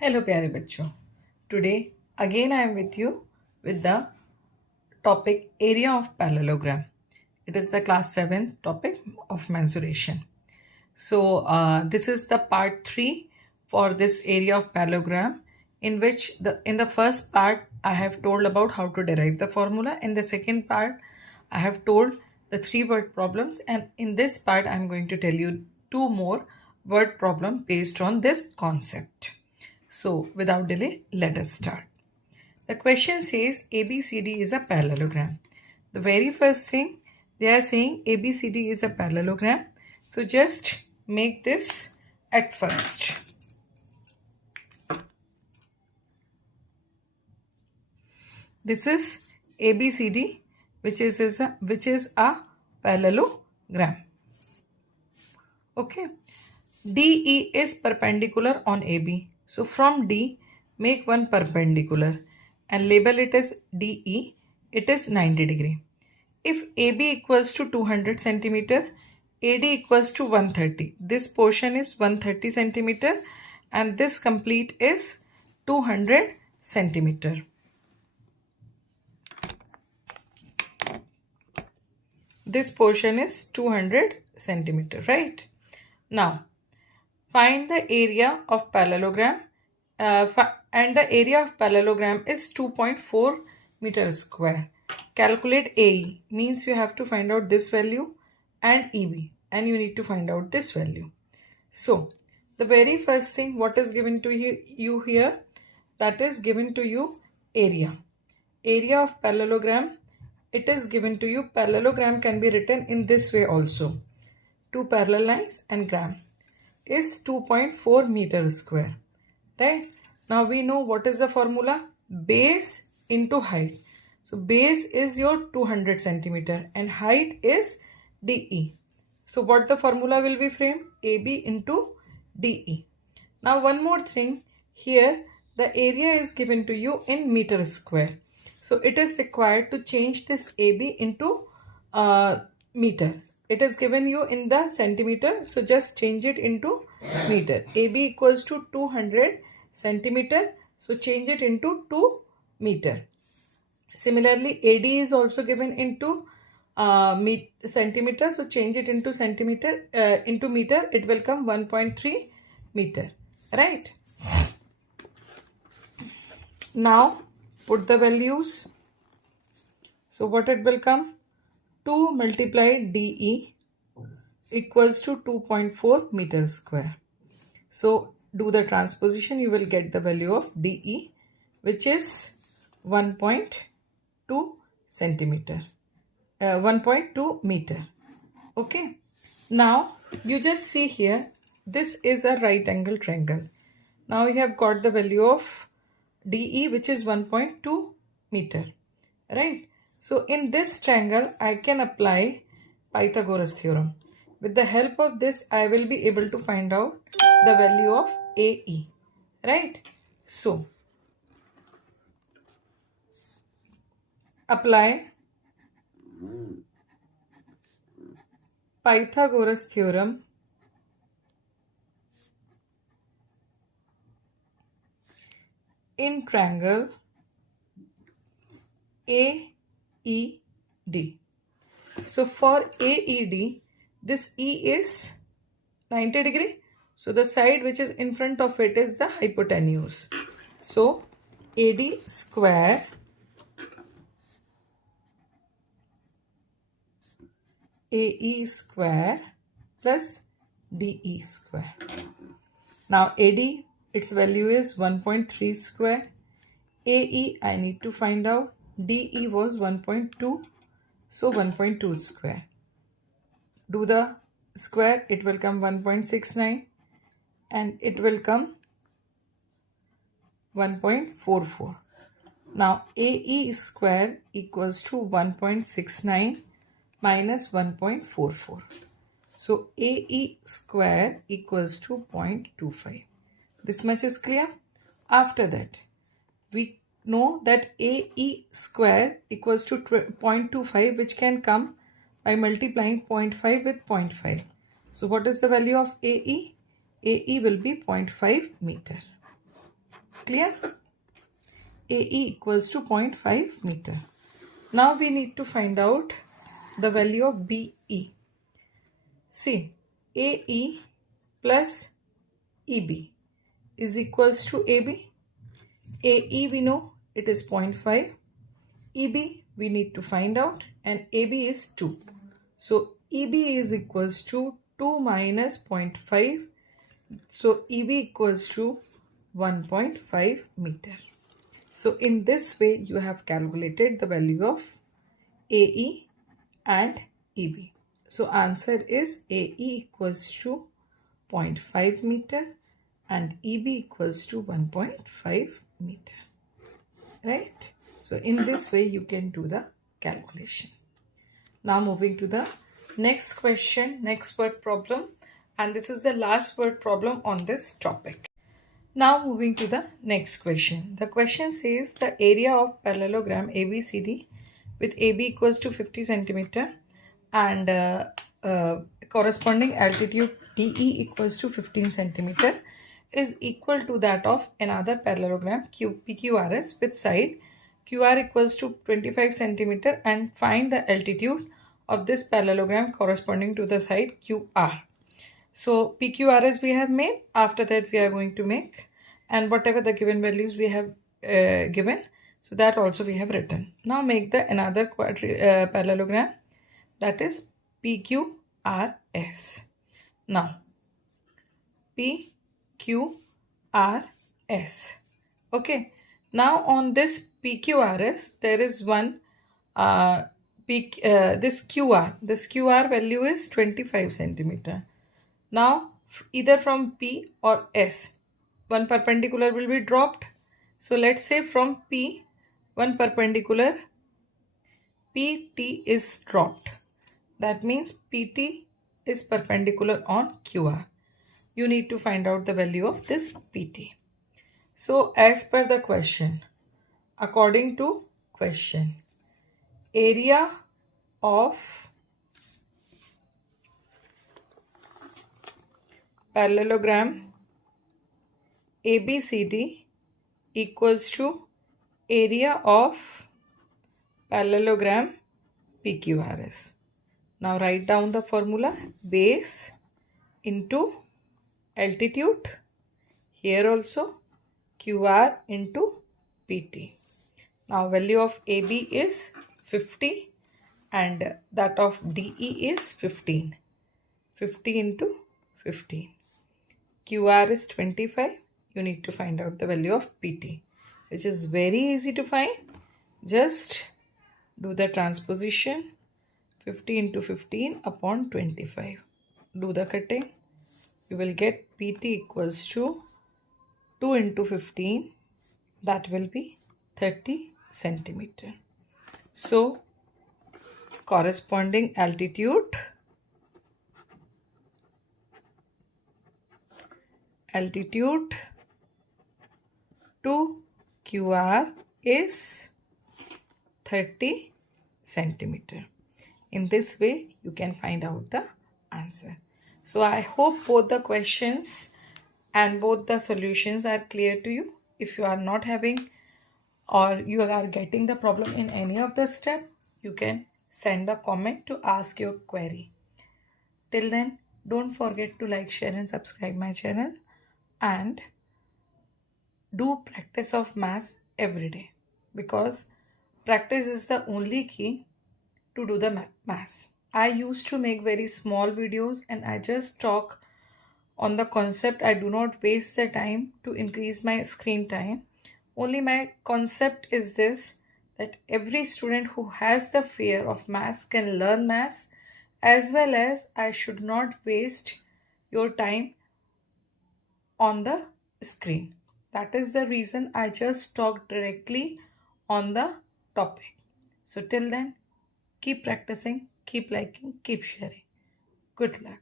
Hello प्यारे बच्चों। Today again I am with you with the topic area of parallelogram. It is the class 7 topic of mensuration. So this is the part 3 for this area of parallelogram, in which in the first part I have told about how to derive the formula. In the second part I have told the 3 word problems, and in this part I am going to tell you 2 more word problem based on this concept. So without delay, let us start. The question says ABCD is a parallelogram. The very first thing they are saying ABCD is a parallelogram. So just make this at first. This is ABCD, which is a parallelogram. Okay. DE is perpendicular on AB. So from D, make one perpendicular and label it as DE. It is 90 degree. If AB equals to 200 centimeter, AD equals to 130. This portion is 130 centimeter and this complete is 200 centimeter. This portion is 200 centimeter, right? Now, find the area of parallelogram, and the area of parallelogram is 2.4 meter square. Calculate AE, means you have to find out this value, and EB, and you need to find out this value. So, the very first thing what is given to you here, that is given to you area. Area of parallelogram, it is given to you. Parallelogram can be written in this way also. Two parallel lines and gram is 2.4 meter square, right? Now we know what is the formula. Base into height. So base is your 200 centimeter and height is DE. So what the formula will be framed? AB into DE. Now one more thing here, the area is given to you in meter square. So it is required to change this AB into meter. It is given you in the centimeter, so just change it into meter. AB equals to 200 centimeter, so change it into 2 meter. Similarly, AD is also given into centimeter, so change it into centimeter, into meter. It will come 1.3 meter, right? Now put the values. So what it will come? 2 multiplied DE equals to 2.4 meter square. So do the transposition, you will get the value of DE, which is 1.2 centimeter, 1.2 meter. Okay. Now you just see here, this is a right angle triangle. Now you have got the value of DE, which is 1.2 meter, right? So in this triangle, I can apply Pythagoras theorem. With the help of this, I will be able to find out the value of AE, right? So apply Pythagoras theorem in triangle AED. So for AED, this E is 90 degree. So the side which is in front of it is the hypotenuse. So AD square AE square plus DE square. Now AD, its value is 1.3 square. AE I need to find out. DE was 1.2. So 1.2 square. Do the square, it will come 1.69 and it will come 1.44. Now AE square equals to 1.69 minus 1.44. So AE square equals to 0.25. This much is clear. After that, we know that AE square equals to 0.25, which can come by multiplying 0.5 with 0.5. So what is the value of AE? AE will be 0.5 meter. Clear? AE equals to 0.5 meter. Now we need to find out the value of BE. See, AE plus EB is equals to AB. AE we know it is 0.5. EB we need to find out, and AB is 2. So EB is equals to 2 minus 0.5. So EB equals to 1.5 meter. So in this way you have calculated the value of AE and EB. So answer is AE equals to 0.5 meter and EB equals to 1.5 meter. Right? So in this way you can do the calculation. Now moving to the next question, next word problem, and this is the last word problem on this topic. Now moving to the next question. The question says the area of parallelogram ABCD with AB equals to 50 centimeter and corresponding altitude DE equals to 15 centimeter is equal to that of another parallelogram PQRS with side QR equals to 25 centimeter, and find the altitude of this parallelogram corresponding to the side QR. So PQRS we have made. After that we are going to make, and whatever the given values we have given, so that also we have written. Now make the another parallelogram, that is PQRS. Now PQRS. Okay. Now on this PQRS there is one this QR value is 25 centimeter. Now either from P or S, one perpendicular will be dropped. So let's say from P, one perpendicular PT is dropped. That means PT is perpendicular on QR. You need to find out the value of this PT. So as per the question, according to question, area of parallelogram ABCD equals to area of parallelogram PQRS. Now write down the formula: base into altitude, here also QR into PT. Now value of AB is 50 and that of DE is 15. 50 into 15. QR is 25. You need to find out the value of PT, which is very easy to find. Just do the transposition. 50 into 15 upon 25. Do the cutting. You will get PT equals to 2 into 15. That will be 30 centimeter. So corresponding altitude to QR is 30 centimeter. In this way you can find out the answer. So I hope both the questions and both the solutions are clear to you. If you are not having or you are getting the problem in any of the step, you can send the comment to ask your query. Till then, don't forget to like, share and subscribe my channel, and do practice of maths every day, because practice is the only key to do the maths. I used to make very small videos and I just talk on the concept. I do not waste the time to increase my screen time. Only my concept is this, that every student who has the fear of maths can learn maths, as well as I should not waste your time on the screen. That is the reason I just talk directly on the topic. So till then, keep practicing, keep liking, keep sharing. Good luck.